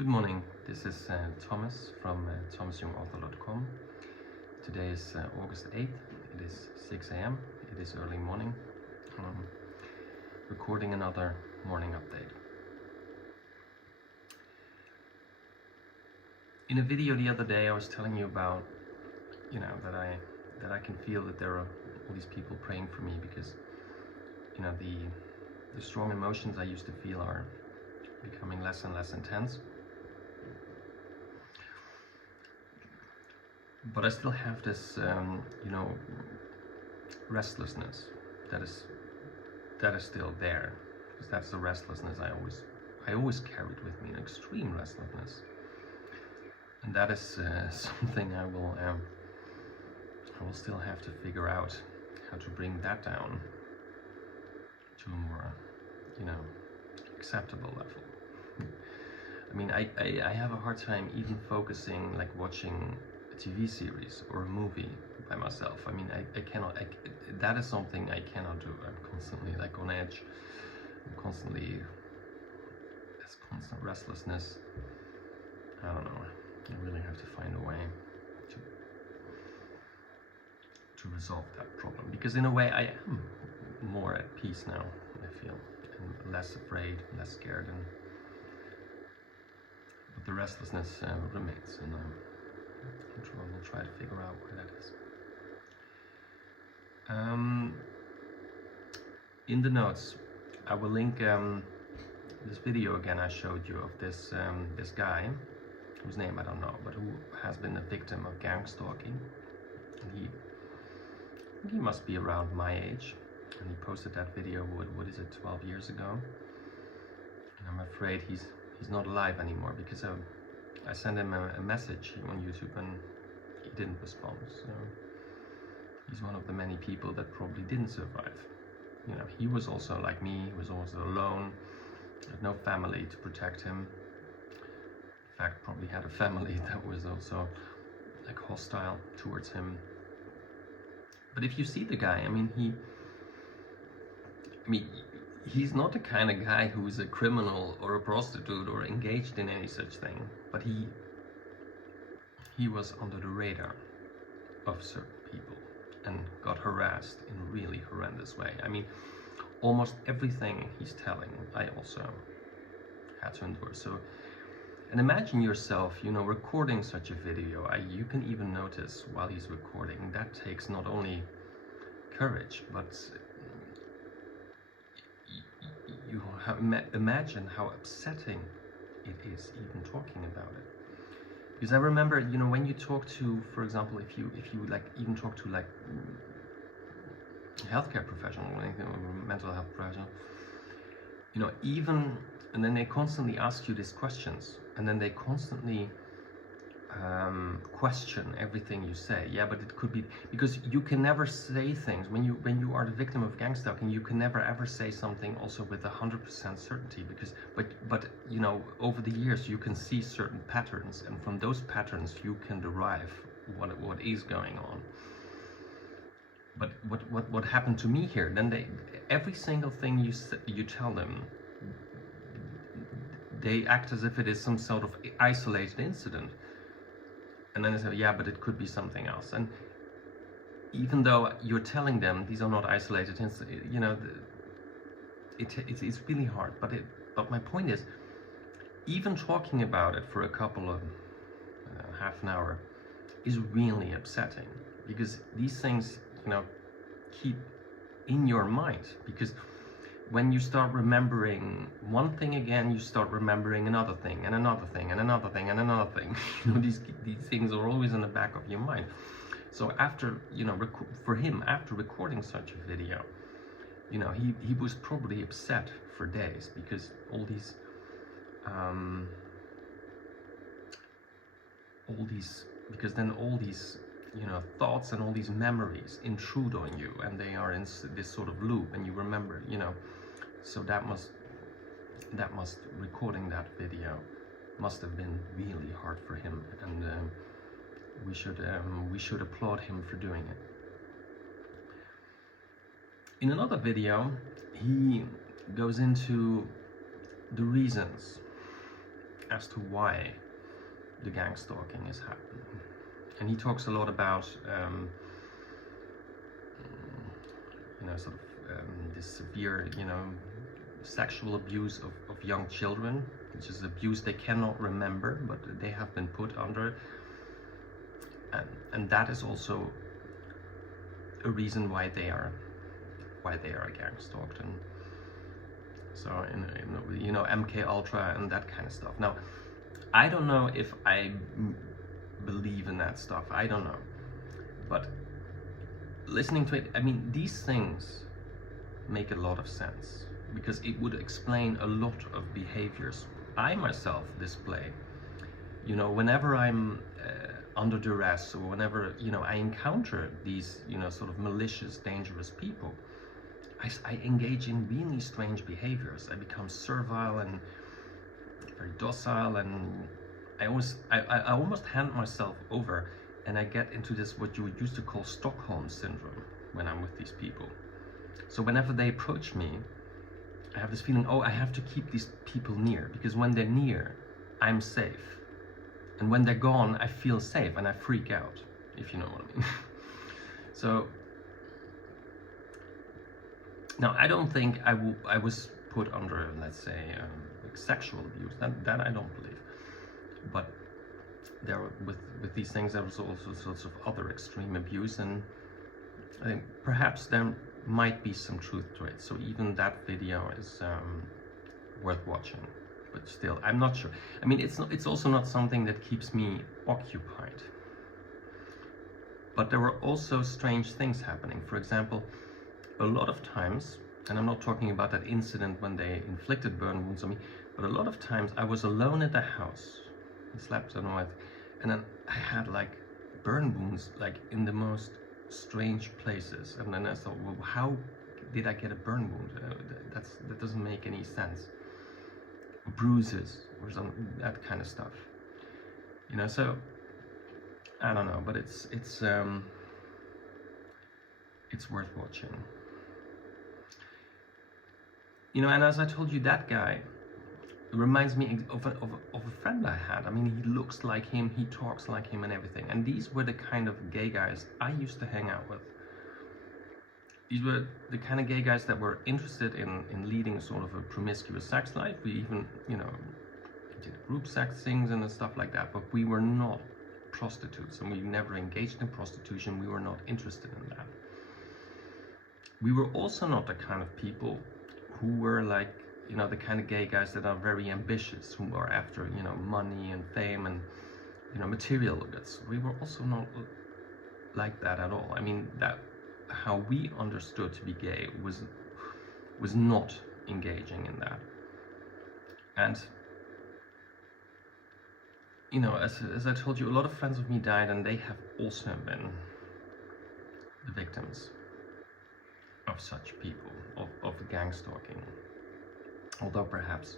Good morning, this is Thomas from thomasyoungauthor.com. Today is August 8th, it is 6 a.m., it is early morning. Recording another morning update. In a video the other day I was telling you about, that I can feel that there are all these people praying for me because, the strong emotions I used to feel are becoming less and less intense. But I still have this, restlessness that is still there, because that's the restlessness I always carried with me, an extreme restlessness, and that is something I will still have to figure out how to bring that down to a more, acceptable level. I mean, I have a hard time even focusing, like watching a TV series or a movie by myself. I mean, I cannot, that is something I cannot do. I'm constantly like on edge. I'm constantly, this constant restlessness. I don't know, I really have to find a way to resolve that problem. Because in a way I am more at peace now, I feel, and less afraid, less scared, but the restlessness remains, and we'll try to figure out where that is. In the notes, I will link this video again I showed you of this guy, whose name I don't know, but who has been a victim of gang stalking. And he must be around my age, and he posted that video, what is it, 12 years ago? And I'm afraid he's not alive anymore, because I sent him a message on YouTube and he didn't respond. So he's one of the many people that probably didn't survive. He was also like me, he was also alone, had no family to protect him. In fact, probably had a family that was also like hostile towards him. But if you see the guy, he's not the kind of guy who is a criminal or a prostitute or engaged in any such thing, but he was under the radar of certain people and got harassed in a really horrendous way. I mean, almost everything he's telling, I also had to endure. So, and imagine yourself, recording such a video. You can even notice while he's recording, that takes not only courage, but you imagine how upsetting it is even talking about it. Because I remember, when you talk to, for example, if you like even talk to like healthcare professional, mental health professional, even, and then they constantly ask you these questions, and then they constantly question everything you say. Yeah, but it could be, because you can never say things when you are the victim of gang stalking. You can never ever say something also with 100% certainty, because but over the years you can see certain patterns, and from those patterns you can derive what is going on. But what happened to me here? Then every single thing you tell them, they act as if it is some sort of isolated incident. And then they say, yeah, but it could be something else. And even though you're telling them these are not isolated incidents, it's really hard. But my point is, even talking about it for a couple of half an hour is really upsetting, because these things, keep in your mind. Because when you start remembering one thing again, you start remembering another thing and another thing and another thing and another thing. These things are always in the back of your mind. So after, for him, after recording such a video, he was probably upset for days, because all these, because then all these, thoughts and all these memories intrude on you, and they are in this sort of loop, and you remember, so that must recording that video must have been really hard for him, and we should applaud him for doing it. In another video, he goes into the reasons as to why the gang stalking is happening. And he talks a lot about sort of this severe, sexual abuse of young children, which is abuse they cannot remember, but they have been put under. And that is also a reason why they are gang stalked. And so MK Ultra and that kind of stuff. Now, I don't know if I believe in that stuff. I don't know, but listening to it, I mean, these things make a lot of sense, because it would explain a lot of behaviors I myself display. Whenever I'm under duress, or whenever I encounter these sort of malicious, dangerous people, I engage in really strange behaviors. I become servile and very docile, and I almost hand myself over, and I get into this what you used to call Stockholm syndrome when I'm with these people. So whenever they approach me, I have this feeling, oh, I have to keep these people near, because when they're near, I'm safe. And when they're gone, I feel safe and I freak out, if you know what I mean. So, now I don't think I was put under, let's say, like sexual abuse. That I don't believe. But there, with these things, there was also sorts of other extreme abuse, and I think perhaps there might be some truth to it. So even that video is worth watching. But still, I'm not sure. I mean, it's also not something that keeps me occupied. But there were also strange things happening. For example, a lot of times, and I'm not talking about that incident when they inflicted burn wounds on me, but a lot of times I was alone at the house. I slept on my, and then I had like burn wounds like in the most strange places. And then I thought, well, how did I get a burn wound? That doesn't make any sense. Bruises or that kind of stuff, so I don't know, but it's worth watching, and as I told you, that guy reminds me of a friend I had. I mean, he looks like him, he talks like him and everything, and these were the kind of gay guys I used to hang out with. These were the kind of gay guys that were interested in leading sort of a promiscuous sex life. We even, did group sex things and stuff like that, but we were not prostitutes, and we never engaged in prostitution. We were not interested in that. We were also not the kind of people who were like, the kind of gay guys that are very ambitious, who are after, money and fame and, material goods. We were also not like that at all. I mean, how we understood to be gay was not engaging in that. And as I told you, a lot of friends of me died, and they have also been the victims of such people, of gang stalking, although perhaps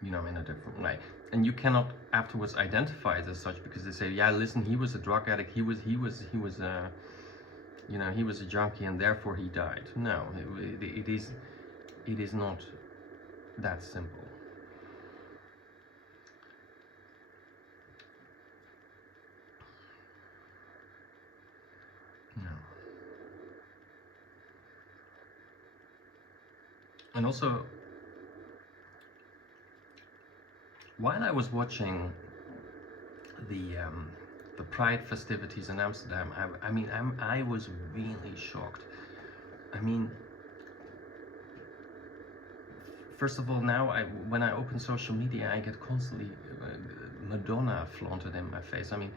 in a different way. And you cannot afterwards identify it as such, because they say, yeah, listen, he was a drug addict, he was a he was a junkie and therefore he died. No, it is not that simple. No. And also, while I was watching the Pride festivities in Amsterdam, I was really shocked. I mean, first of all, now when I open social media, I get constantly Madonna flaunted in my face. I mean,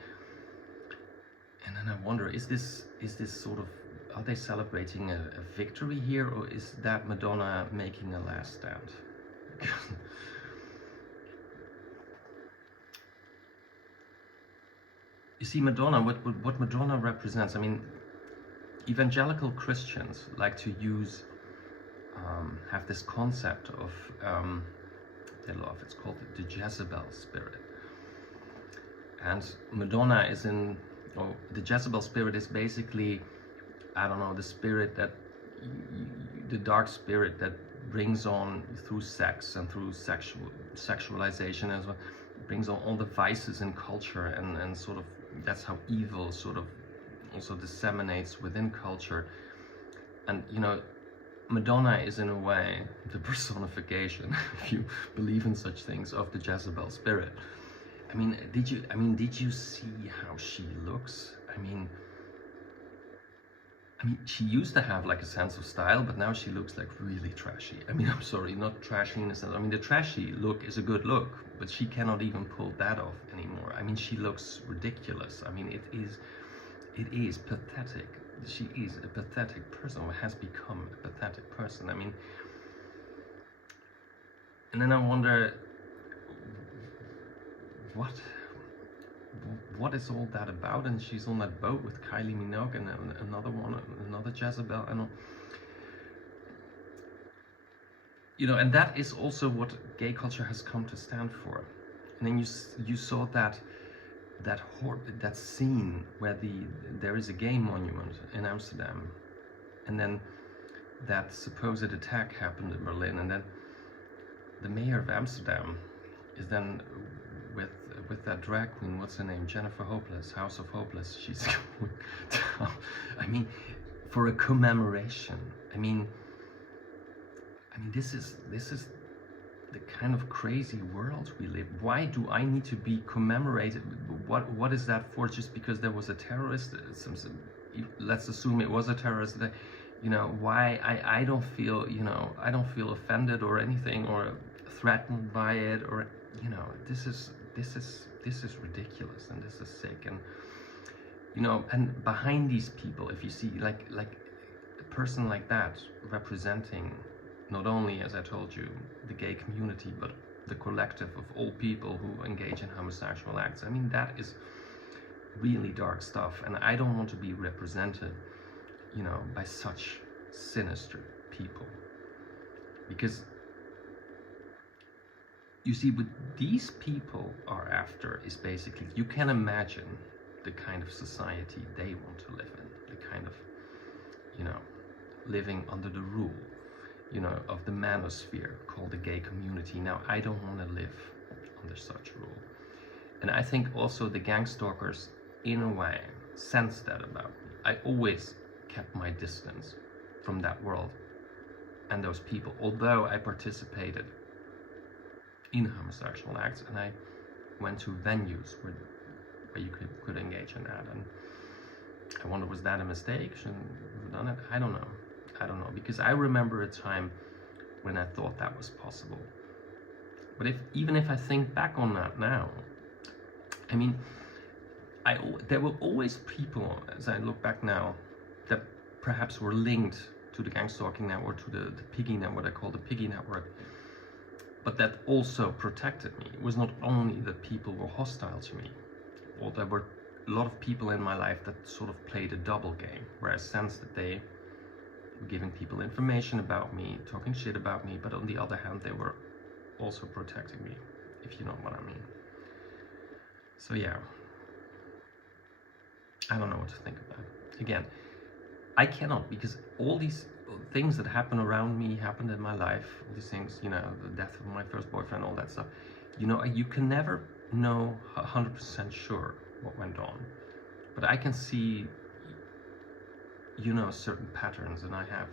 and then I wonder, is this sort of, are they celebrating a victory here, or is that Madonna making a last stand? You see, Madonna, what Madonna represents, I mean, evangelical Christians like to use, have this concept of, they love, it's called the Jezebell spirit. And Madonna is the Jezebel spirit is basically, I don't know, the spirit that, the dark spirit that brings on, through sex and through sexualization as well, brings on all the vices in culture, and sort of that's how evil sort of also disseminates within culture. And you know, Madonna is in a way the personification, if you believe in such things, of the Jezebel spirit. I mean, did you see how she looks? I mean, she used to have like a sense of style, but now she looks like really trashy. I mean, I'm sorry, not trashy in a sense. I mean, the trashy look is a good look, but she cannot even pull that off anymore. I mean, she looks ridiculous. I mean, it is pathetic. She is a pathetic person, or has become a pathetic person. I mean, and then I wonder, what is all that about? And she's on that boat with Kylie Minogue and another Jezebel. And you know, and that is also what gay culture has come to stand for. And then you saw that scene where there is a gay monument in Amsterdam, and then that supposed attack happened in Berlin, and then the mayor of Amsterdam is then with that drag queen, what's her name, Jennifer Hopeless, House of Hopeless, she's going down, I mean, for a commemoration. I mean this is the kind of crazy world we live. Why do I need to be commemorated? What is that for? Just because there was a terrorist? Let's assume it was a terrorist. You know, why I don't feel, you know, I don't feel offended or anything, or threatened by it, or, you know, this is ridiculous, and this is sick. And you know, and behind these people, if you see like a person like that representing not only, as I told you, the gay community, but the collective of all people who engage in homosexual acts, I mean, that is really dark stuff. And I don't want to be represented, you know, by such sinister people. Because you see, what these people are after is basically, you can imagine the kind of society they want to live in, the kind of, you know, living under the rule, you know, of the manosphere called the gay community. Now, I don't want to live under such rule. And I think also the gang stalkers, in a way, sensed that about me. I always kept my distance from that world and those people, although I participated in homosexual acts, and I went to venues where you could engage in that. And I wonder, was that a mistake? Shouldn't have done it? I don't know, because I remember a time when I thought that was possible. But even if I think back on that now, I mean, there were always people, as I look back now, that perhaps were linked to the gang stalking network, to the piggy network, what I call the piggy network, but that also protected me. It was not only that people were hostile to me, or there were a lot of people in my life that sort of played a double game, where I sensed that they were giving people information about me, talking shit about me, but on the other hand, they were also protecting me, if you know what I mean. So yeah, I don't know what to think about. Again, I cannot, because all these things that happen around me happened in my life, all these things, you know, the death of my first boyfriend, all that stuff, you know, you can never know 100% sure what went on, but I can see, you know, certain patterns, and I have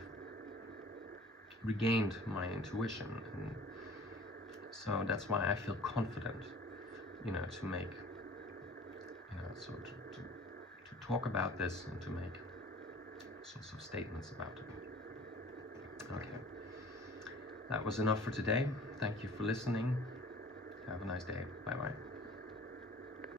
regained my intuition, and so that's why I feel confident, you know, to make, you know, so to talk about this and to make sorts of statements about it. Okay, that was enough for today. Thank you for listening. Have a nice day. Bye bye.